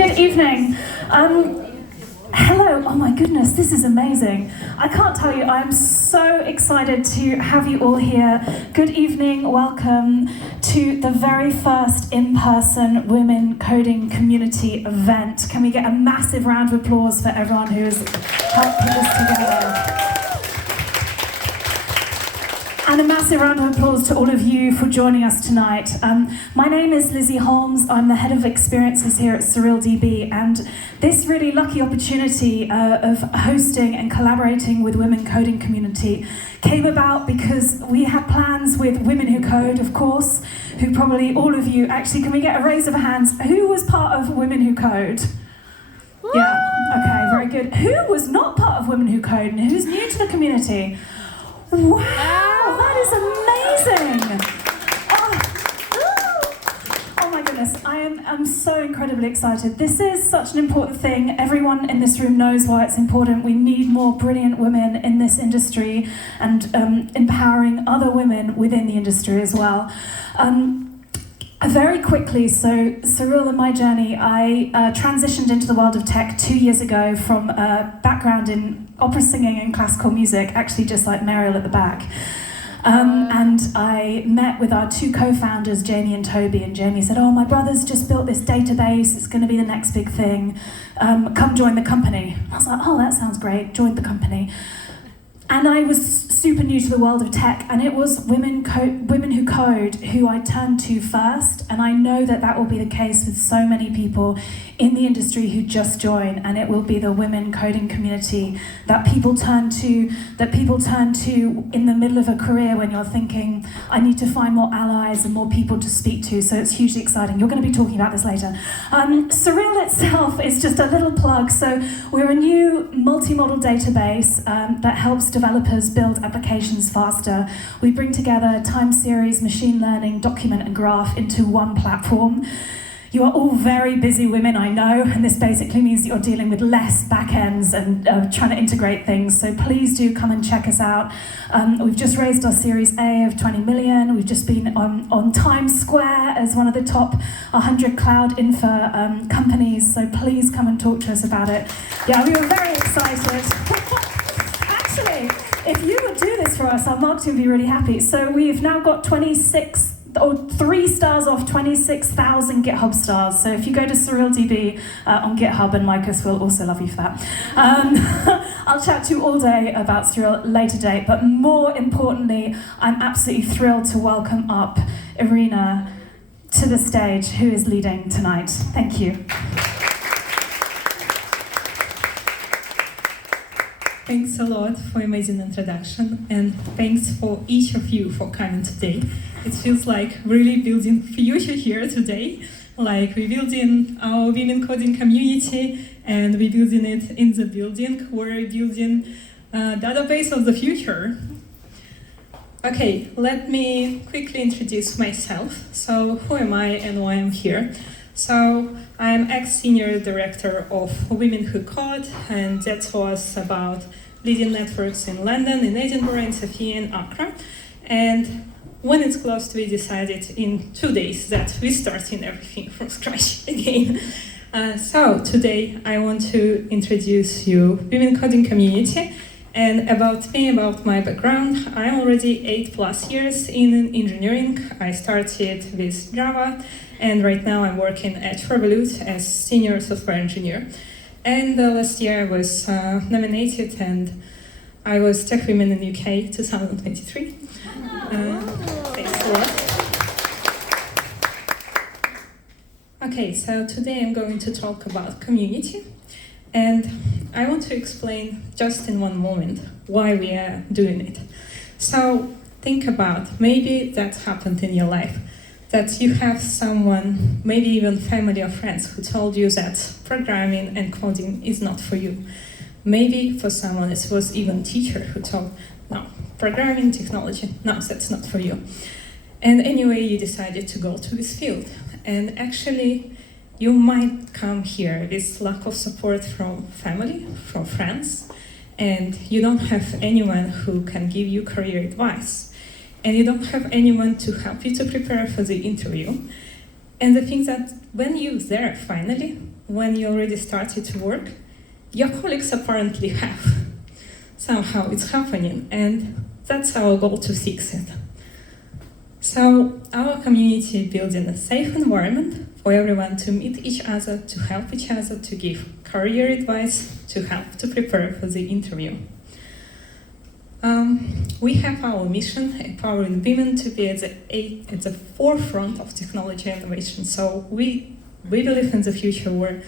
Good evening. Hello, oh my goodness, this is amazing. I can't tell you, I'm so excited to have you all here. Good evening, welcome to the very first in-person Women Coding Community event. Can we get a massive round of applause for everyone who has helped put this together? And a massive round of applause to all of you for joining us tonight. My name is Lizzie Holmes. I'm the head of experiences here at SurrealDB, and this really lucky opportunity of hosting and collaborating with Women Coding Community came about because we had plans with Women Who Code, of course, who probably all of you, actually, can we get a raise of hands? Who was part of Women Who Code? Yeah, okay, very good. Who was not part of Women Who Code and who's new to the community? Wow, that is amazing! Oh my goodness, I'm so incredibly excited. This is such an important thing. Everyone in this room knows why it's important. We need more brilliant women in this industry and empowering other women within the industry as well. Very quickly, so Surreal and my journey, I transitioned into the world of tech 2 years ago from a background in opera singing and classical music, actually just like Mariel at the back. And I met with our two co-founders, Jamie and Toby, and Jamie said, oh, my brother's just built this database, it's going to be the next big thing, come join the company. I was like, oh, that sounds great, joined the company. And I was super new to the world of tech, and it was Women Who Code who I turned to first, and I know that that will be the case with so many people in the industry who just join, and it will be the women coding community that people turn to in the middle of a career when you're thinking, I need to find more allies and more people to speak to, so it's hugely exciting. You're going to be talking about this later. Surreal itself is just a little plug, so we're a new multi-model database that helps developers build applications faster. We bring together time series, machine learning, document and graph into one platform. You are all very busy women, I know, and this basically means that you're dealing with less backends and trying to integrate things, so please do come and check us out. We've just raised our Series A of 20 million. We've just been on Times Square as one of the top 100 cloud infra companies, so please come and talk to us about it. Yeah, we were very excited. Actually, if you would do this for us, our marketing would be really happy. So we've now got 3 stars off 26,000 GitHub stars. So if you go to SurrealDB on GitHub, and Marcus will also love you for that. I'll chat to you all day about Surreal later date, but more importantly, I'm absolutely thrilled to welcome up Irina to the stage, who is leading tonight. Thank you. Thanks a lot for amazing introduction, and thanks for each of you for coming today. It feels like really building future here today, like we're building our women coding community, and we're building it in the building. We're building a database of the future. Okay, let me quickly introduce myself. So who am I and why I'm here? So I'm ex-senior director of Women Who Code, and that was about leading networks in London, in Edinburgh, in Sofia, and Accra. And when it's closed, we decided in 2 days that we're starting everything from scratch again. So today I want to introduce you Women Coding Community, and about me, about my background. I'm already 8+ years in engineering. I started with Java, and right now I'm working at Revolut as senior software engineer. And last year I was nominated, and I was Tech Women in UK 2023. Thanks a lot. Okay, so today I'm going to talk about community, and I want to explain just in one moment why we are doing it. So think about, maybe that happened in your life, that you have someone, maybe even family or friends, who told you that programming and coding is not for you. Maybe for someone it was even a teacher who told, no, programming, technology, no, that's not for you. And anyway, you decided to go to this field. And actually, you might come here with lack of support from family, from friends, and you don't have anyone who can give you career advice. And you don't have anyone to help you to prepare for the interview. And the thing that when you're there finally, when you already started to work, your colleagues apparently have. Somehow it's happening, and that's our goal to fix it. So our community building a safe environment for everyone to meet each other, to help each other, to give career advice, to help to prepare for the interview. We have our mission, empowering women to be at the forefront of technology innovation. So we believe in the future where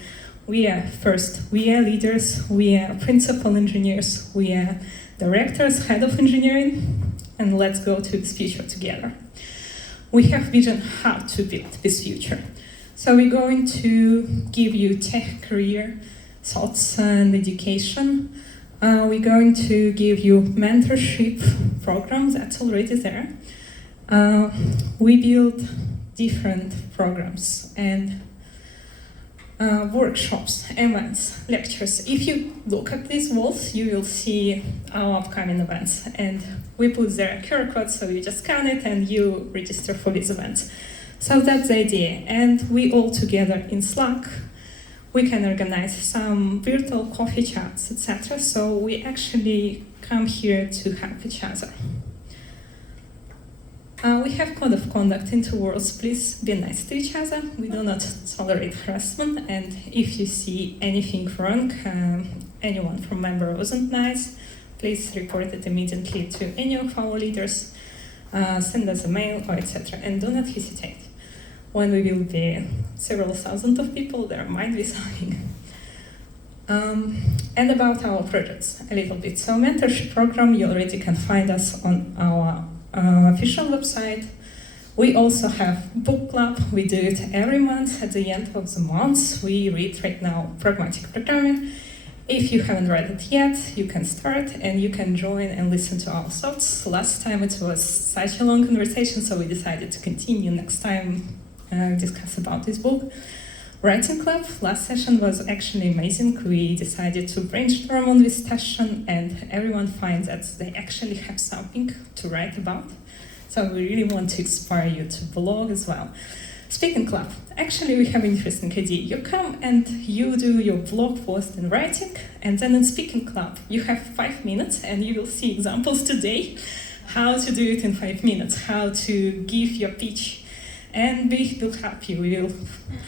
we are first, we are leaders, we are principal engineers, we are directors, head of engineering, and let's go to this future together. We have vision how to build this future. So we're going to give you tech career thoughts and education. We're going to give you mentorship programs that's already there. We build different programs and workshops, events, lectures. If you look at these walls, you will see our upcoming events. And we put there a QR code, so you just scan it and you register for these events. So that's the idea. And we all together in Slack, we can organize some virtual coffee chats, etc. So we actually come here to help each other. We have code of conduct in 2 words. Please be nice to each other. We do not tolerate harassment, and if you see anything wrong, anyone from member wasn't nice, please report it immediately to any of our leaders, send us a mail, or etc. And do not hesitate. When we will be several thousand of people, there might be something. And about our projects a little bit. So mentorship program, you already can find us on our official website. We also have book club. We do it every month at the end of the month. We read right now Pragmatic Programming. If you haven't read it yet, you can start and you can join and listen to our thoughts. Last time it was such a long conversation, so we decided to continue next time discuss about this book. Writing club, last session was actually amazing. We decided to brainstorm on this session and everyone finds that they actually have something to write about. So we really want to inspire you to blog as well. Speaking club, actually we have an interesting idea. You come and you do your blog post in writing, and then in speaking club, you have 5 minutes and you will see examples today, how to do it in 5 minutes, how to give your pitch. And we will help you. We will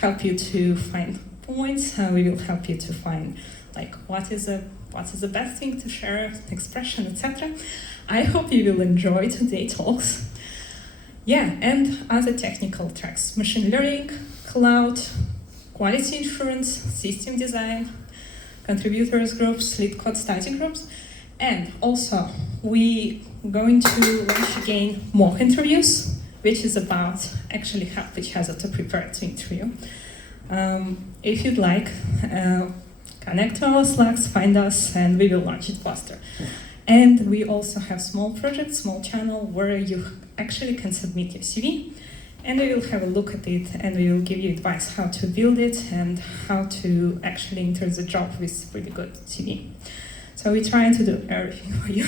help you to find points. We will help you to find like what is the best thing to share, expression, etc. I hope you will enjoy today's talks. Yeah, and other technical tracks: machine learning, cloud, quality assurance, system design, contributors groups, lead code study groups, and also we going to launch again mock interviews, which is about actually help each other to prepare to interview. If you'd like, connect to our Slacks, find us, and we will launch it faster. And we also have small projects, small channel, where you actually can submit your CV, and we will have a look at it, and we will give you advice how to build it and how to actually enter the job with really good CV. So we're trying to do everything for you.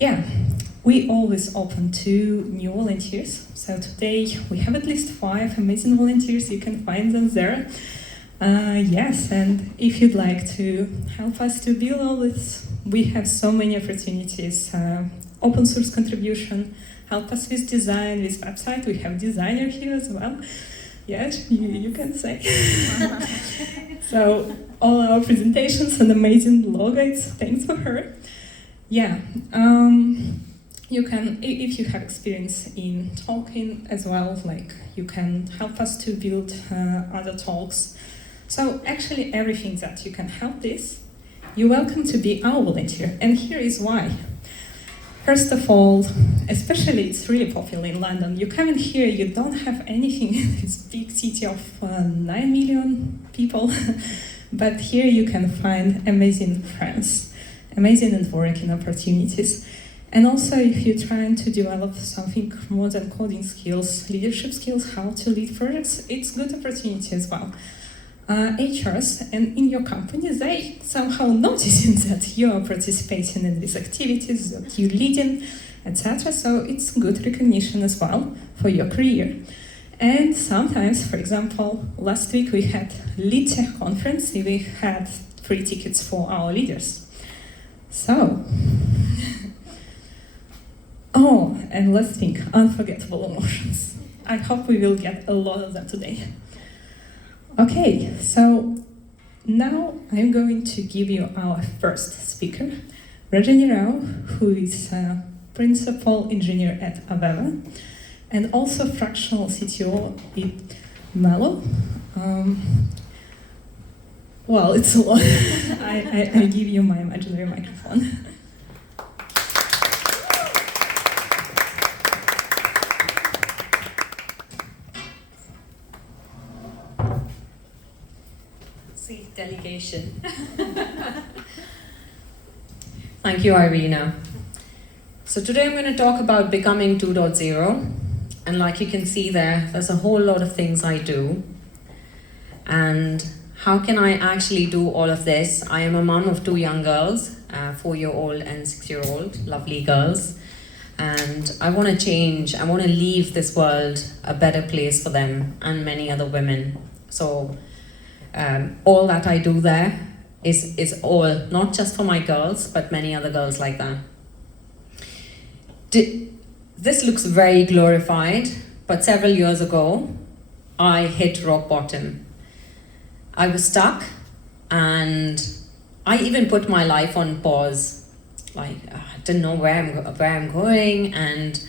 Yeah. We always open to new volunteers. So today we have at least 5 amazing volunteers. You can find them there. Yes, and if you'd like to help us to build all this, we have so many opportunities. Open source contribution, help us with design, with website. We have designer here as well. Yes, you can say. So all our presentations and amazing logos, thanks for her. Yeah. You can, if you have experience in talking as well, like you can help us to build other talks. So actually everything that you can help this, you're welcome to be our volunteer. And here is why. First of all, especially it's really popular in London. You come in here, you don't have anything in this big city of 9 million people, but here you can find amazing friends, amazing networking opportunities. And also, if you're trying to develop something more than coding skills, leadership skills, how to lead projects, it's a good opportunity as well. HRs and in your company, they somehow noticing that you are participating in these activities, that you're leading, etc. So it's good recognition as well for your career. And sometimes, for example, last week we had Lead Tech conference. We had free tickets for our leaders. So, oh, and last thing, unforgettable emotions. I hope we will get a lot of them today. Okay, so now I'm going to give you our first speaker, Rajani Rao, who is a principal engineer at Aveva, and also fractional CTO at Mello. Well, it's a lot. I give you my imaginary microphone. See, delegation. Thank you, Irina. So today I'm going to talk about becoming 2.0. And like you can see there's a whole lot of things I do. And how can I actually do all of this? I am a mom of two young girls, 4-year-old and 6-year-old, lovely girls. And I want to change, I want to leave this world a better place for them and many other women. So all that I do there is all, not just for my girls, but many other girls like that. This looks very glorified, but several years ago, I hit rock bottom. I was stuck, and I even put my life on pause. Like, I didn't know where I'm going, and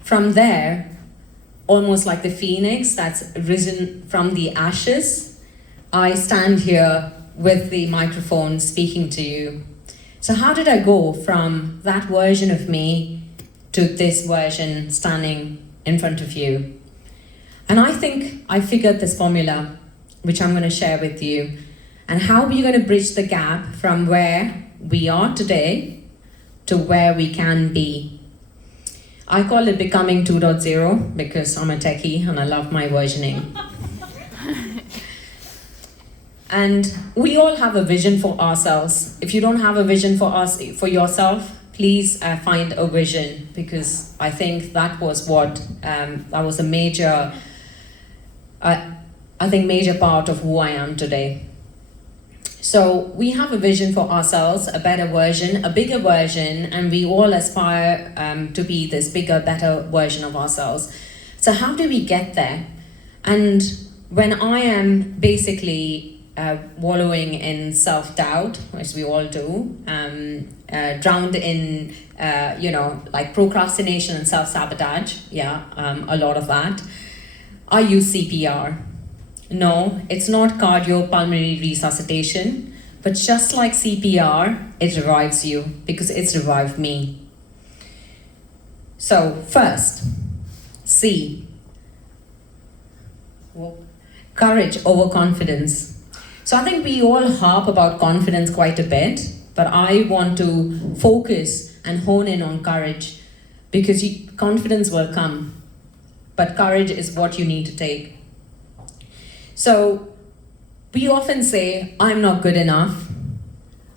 from there, almost like the phoenix that's risen from the ashes, I stand here with the microphone speaking to you. So how did I go from that version of me to this version standing in front of you? And I think I figured this formula, which I'm going to share with you, and how we're going to bridge the gap from where we are today to where we can be. I call it becoming 2.0 because I'm a techie and I love my versioning. And we all have a vision for ourselves. If you don't have a vision for yourself, please find a vision, because I think that was that was a major, major part of who I am today. So we have a vision for ourselves, a better version, a bigger version, and we all aspire to be this bigger, better version of ourselves. So how do we get there? And when I am basically wallowing in self-doubt, which we all do, drowned in, like procrastination and self-sabotage, a lot of that, I use CPR. No, it's not cardiopulmonary resuscitation, but just like CPR, it revives you, because it's revived me. So first, C, courage over confidence. So I think we all harp about confidence quite a bit, but I want to focus and hone in on courage, because confidence will come, but courage is what you need to take. So we often say, I'm not good enough,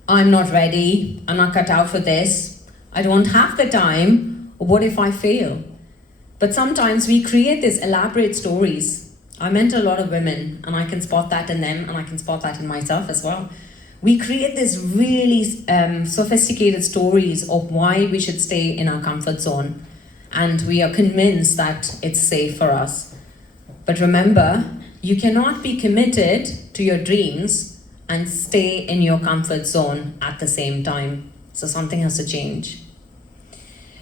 I'm not ready, I'm not cut out for this, I don't have the time, what if I fail? But sometimes we create these elaborate stories. I mentor a lot of women, and I can spot that in them, and I can spot that in myself as well. We create these really sophisticated stories of why we should stay in our comfort zone, and we are convinced that it's safe for us. But remember, you cannot be committed to your dreams and stay in your comfort zone at the same time. So something has to change.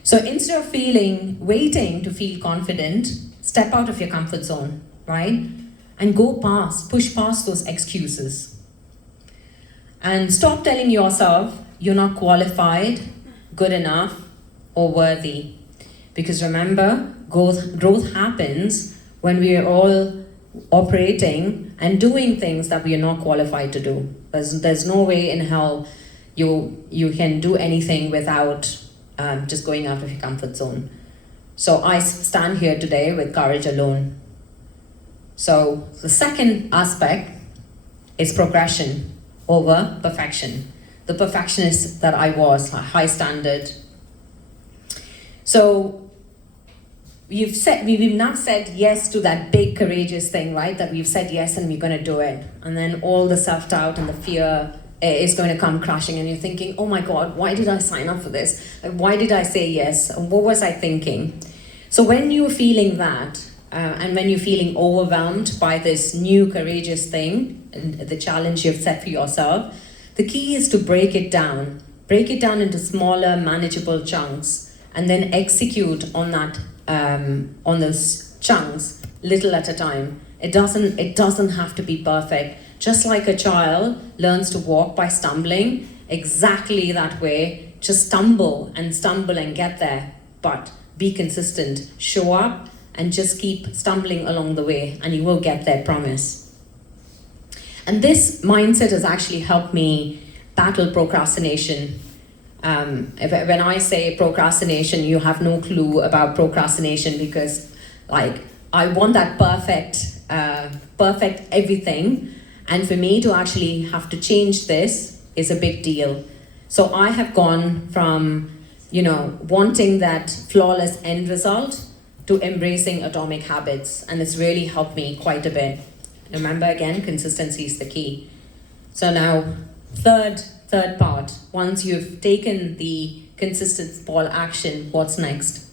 So instead of waiting to feel confident, step out of your comfort zone, right? And push past those excuses. And stop telling yourself you're not qualified, good enough, or worthy. Because remember, growth happens when we are all operating and doing things that we are not qualified to do. There's no way in hell you can do anything without just going out of your comfort zone. So I stand here today with courage alone. So the second aspect is progression over perfection. The perfectionist that I was, a high standard. So we've now said yes to that big courageous thing, right? That we've said yes and we're going to do it. And then all the self-doubt and the fear is going to come crashing, and you're thinking, oh my God, why did I sign up for this? Why did I say yes? What was I thinking? So when you're feeling that, and when you're feeling overwhelmed by this new courageous thing, and the challenge you've set for yourself, the key is to break it down. Break it down into smaller, manageable chunks, and then execute on that, on those chunks, little at a time. It doesn't have to be perfect. Just like a child learns to walk by stumbling, exactly that way, just stumble and get there. But be consistent, show up, and just keep stumbling along the way, and you will get there, promise. And this mindset has actually helped me battle procrastination. When I say procrastination, you have no clue about procrastination, because like I want that perfect everything. And for me to actually have to change this is a big deal. So I have gone from, wanting that flawless end result to embracing atomic habits. And it's really helped me quite a bit. Remember, again, consistency is the key. So now, third part, once you've taken the consistent small action, what's next?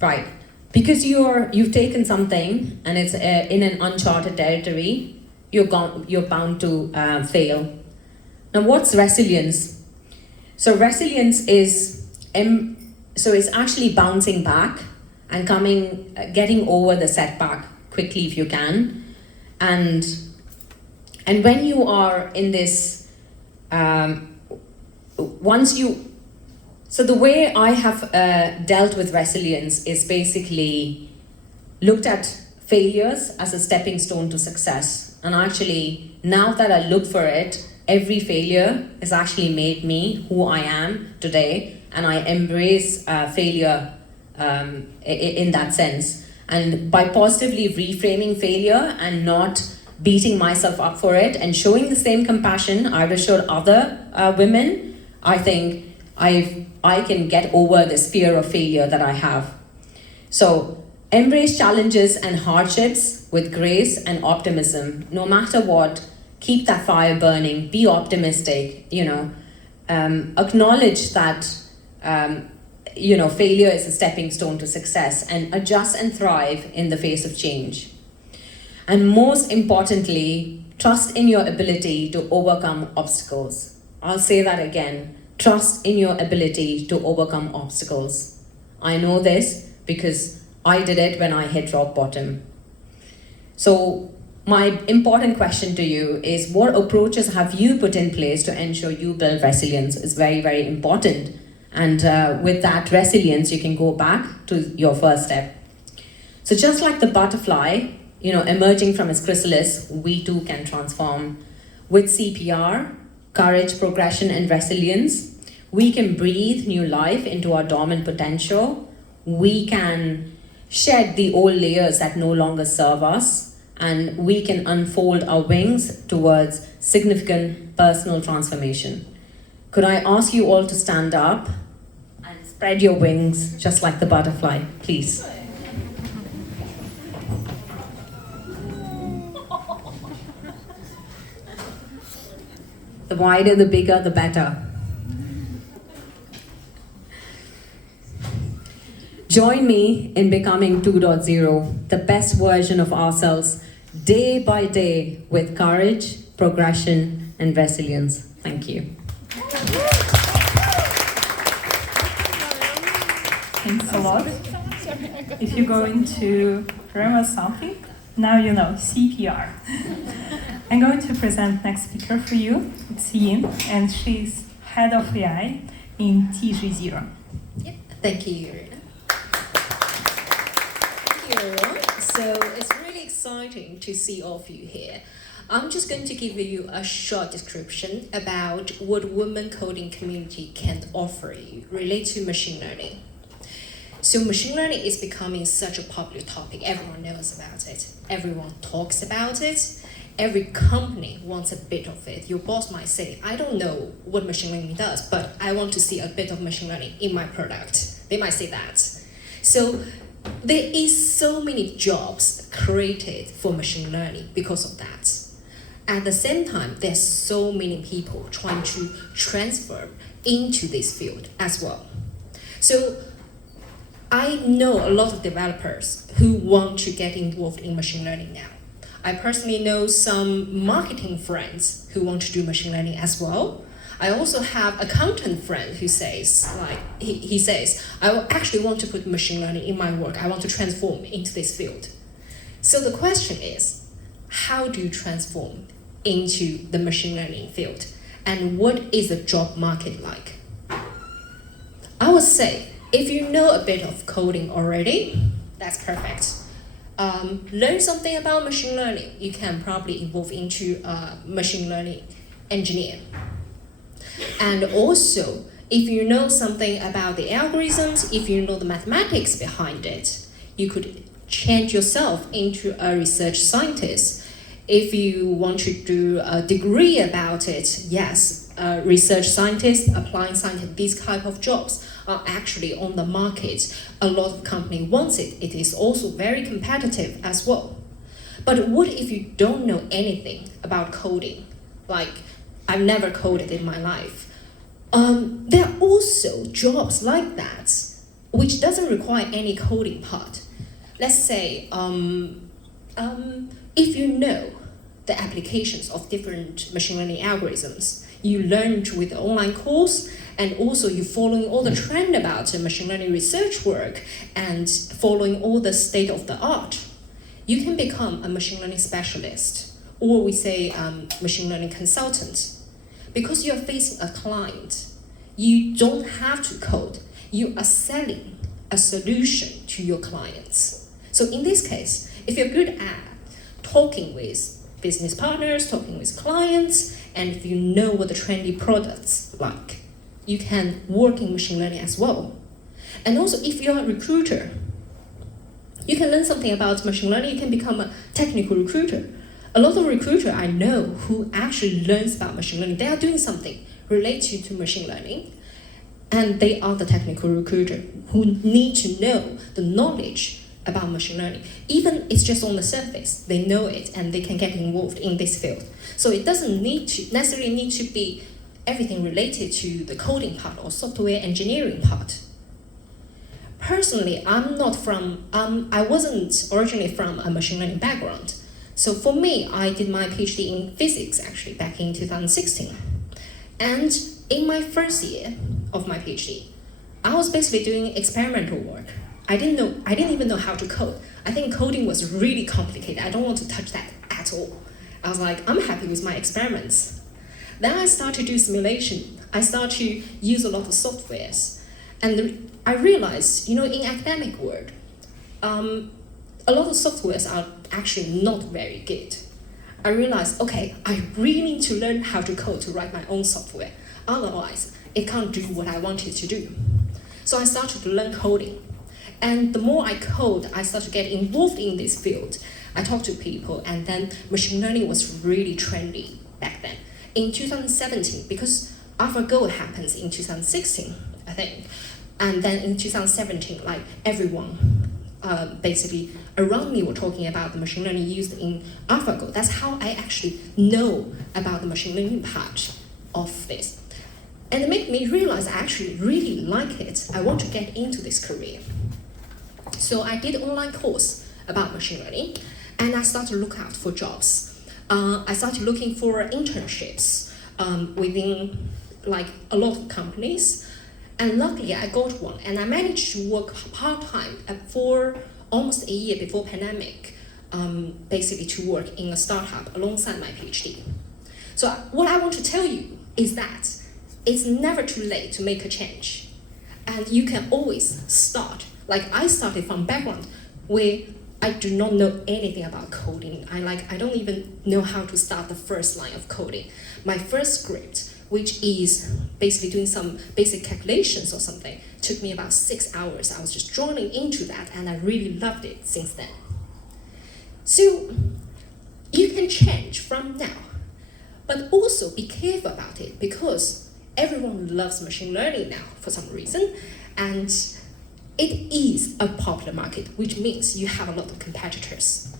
Right, because you've taken something and it's in an uncharted territory, you're bound to fail. Now, what's resilience? So resilience is it's actually bouncing back and getting over the setback quickly if you can, and when you are in this, so the way I have dealt with resilience is basically looked at failures as a stepping stone to success. And actually, now that I look for it, every failure has actually made me who I am today, and I embrace failure in that sense. And by positively reframing failure and not beating myself up for it and showing the same compassion I've showed other women, I think I can get over this fear of failure that I have. So embrace challenges and hardships with grace and optimism. No matter what, keep that fire burning, be optimistic, acknowledge that, failure is a stepping stone to success, and adjust and thrive in the face of change. And most importantly, trust in your ability to overcome obstacles. I'll say that again. Trust in your ability to overcome obstacles. I know this because I did it when I hit rock bottom. So my important question to you is, what approaches have you put in place to ensure you build resilience? Is very, very important. And with that resilience, you can go back to your first step. So just like the butterfly, emerging from its chrysalis, we too can transform. With CPR, courage, progression, and resilience, we can breathe new life into our dormant potential. We can shed the old layers that no longer serve us, and we can unfold our wings towards significant personal transformation. Could I ask you all to stand up and spread your wings just like the butterfly, please? The wider, the bigger, the better. Join me in becoming 2.0, the best version of ourselves, day by day, with courage, progression, and resilience. Thank you. Thanks a lot. If you're going to remember something, now you know, CPR. I'm going to present next speaker for you. It's Ying, and she's head of AI in TG0. Yep. Thank you, Irina. Thank you, everyone. So it's really exciting to see all of you here. I'm just going to give you a short description about what women coding community can offer you related to machine learning. So machine learning is becoming such a popular topic. Everyone knows about it. Everyone talks about it. Every company wants a bit of it. Your boss might say, I don't know what machine learning does, but I want to see a bit of machine learning in my product. They might say that. So there is so many jobs created for machine learning because of that. At the same time, there's so many people trying to transfer into this field as well. So I know a lot of developers who want to get involved in machine learning now. I personally know some marketing friends who want to do machine learning as well. I also have an accountant friend who says, he says, I actually want to put machine learning in my work. I want to transform into this field. So the question is, how do you transform into the machine learning field? And what is the job market like? I would say, if you know a bit of coding already, that's perfect. Learn something about machine learning. You can probably evolve into a machine learning engineer. And also, if you know something about the algorithms, if you know the mathematics behind it, you could change yourself into a research scientist. If you want to do a degree about it, yes, research scientist, applying scientist, these type of jobs are actually on the market. A lot of company wants it. It is also very competitive as well. But what if you don't know anything about coding? Like, I've never coded in my life. There are also jobs like that, which doesn't require any coding part. Let's say, if you know the applications of different machine learning algorithms, you learned with the online course, and also you following all the trend about machine learning research work and following all the state of the art, you can become a machine learning specialist, or we say machine learning consultant. Because you're facing a client, you don't have to code. You are selling a solution to your clients. So in this case, if you're good at talking with business partners, talking with clients, and if you know what the trendy products like, you can work in machine learning as well. And also, if you're a recruiter, you can learn something about machine learning. You can become a technical recruiter. A lot of recruiters I know who actually learns about machine learning, they are doing something related to machine learning, and they are the technical recruiter who need to know the knowledge about machine learning. Even it's just on the surface, they know it and they can get involved in this field. So it doesn't necessarily need to be everything related to the coding part or software engineering part. Personally, I wasn't originally from a machine learning background. So for me, I did my PhD in physics actually back in 2016. And in my first year of my PhD, I was basically doing experimental work. I didn't even know how to code. I think coding was really complicated. I don't want to touch that at all. I was like, I'm happy with my experiments. Then I started to do simulation. I started to use a lot of softwares. And I realized, in academic world, a lot of softwares are actually not very good. I realized, okay, I really need to learn how to code to write my own software. Otherwise, it can't do what I wanted to do. So I started to learn coding. And the more I code, I started to get involved in this field. I talked to people, and then machine learning was really trendy back then. In 2017, because AlphaGo happens in 2016, I think, and then in 2017, like everyone basically around me were talking about the machine learning used in AlphaGo. That's how I actually know about the machine learning part of this. And it made me realize I actually really like it. I want to get into this career. So I did an online course about machine learning, and I started to look out for jobs. I started looking for internships within like a lot of companies, and luckily I got one, and I managed to work part-time for almost a year before pandemic, basically to work in a startup alongside my PhD. So what I want to tell you is that it's never too late to make a change, and you can always start. Like I started from background where I do not know anything about coding. I don't even know how to start the first line of coding. My first script, which is basically doing some basic calculations or something, took me about 6 hours. I was just joining into that, and I really loved it since then. So you can change from now, but also be careful about it, because everyone loves machine learning now for some reason, and it is a popular market, which means you have a lot of competitors.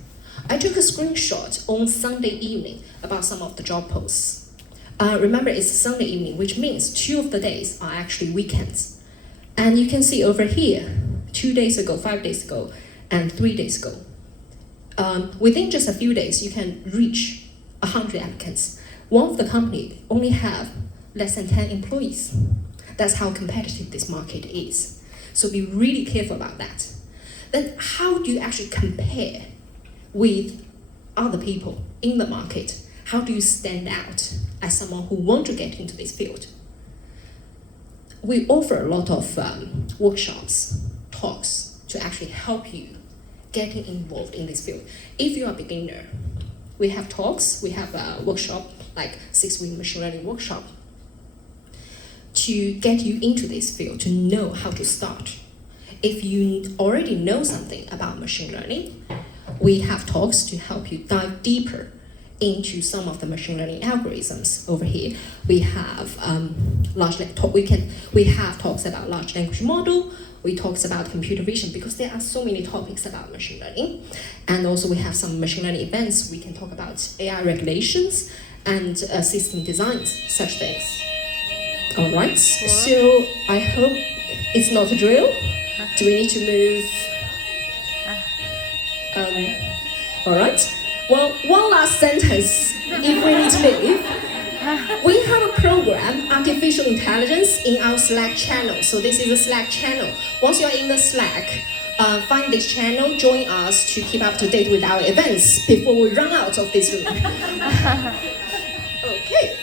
I took a screenshot on Sunday evening about some of the job posts. Remember, it's Sunday evening, which means 2 of the days are actually weekends. And you can see over here, 2 days ago, 5 days ago, and 3 days ago. Within just a few days, you can reach 100 applicants. One of the company only have less than 10 employees. That's how competitive this market is. So be really careful about that. Then how do you actually compare with other people in the market? How do you stand out as someone who wants to get into this field? We offer a lot of workshops, talks to actually help you getting involved in this field. If you're a beginner, we have talks, we have a workshop, like 6-week machine learning workshop, to get you into this field, to know how to start. If you already know something about machine learning, we have talks to help you dive deeper into some of the machine learning algorithms. Over here, we have we have talks about large language model. We talks about computer vision, because there are so many topics about machine learning, and also we have some machine learning events. We can talk about AI regulations and system designs, such things. All right. So I hope it's not a drill. Do we need to move? All right. Well, one last sentence, if we need to leave. We have a program, Artificial Intelligence, in our Slack channel. So this is a Slack channel. Once you're in the Slack, find this channel, join us to keep up to date with our events before we run out of this room. Okay.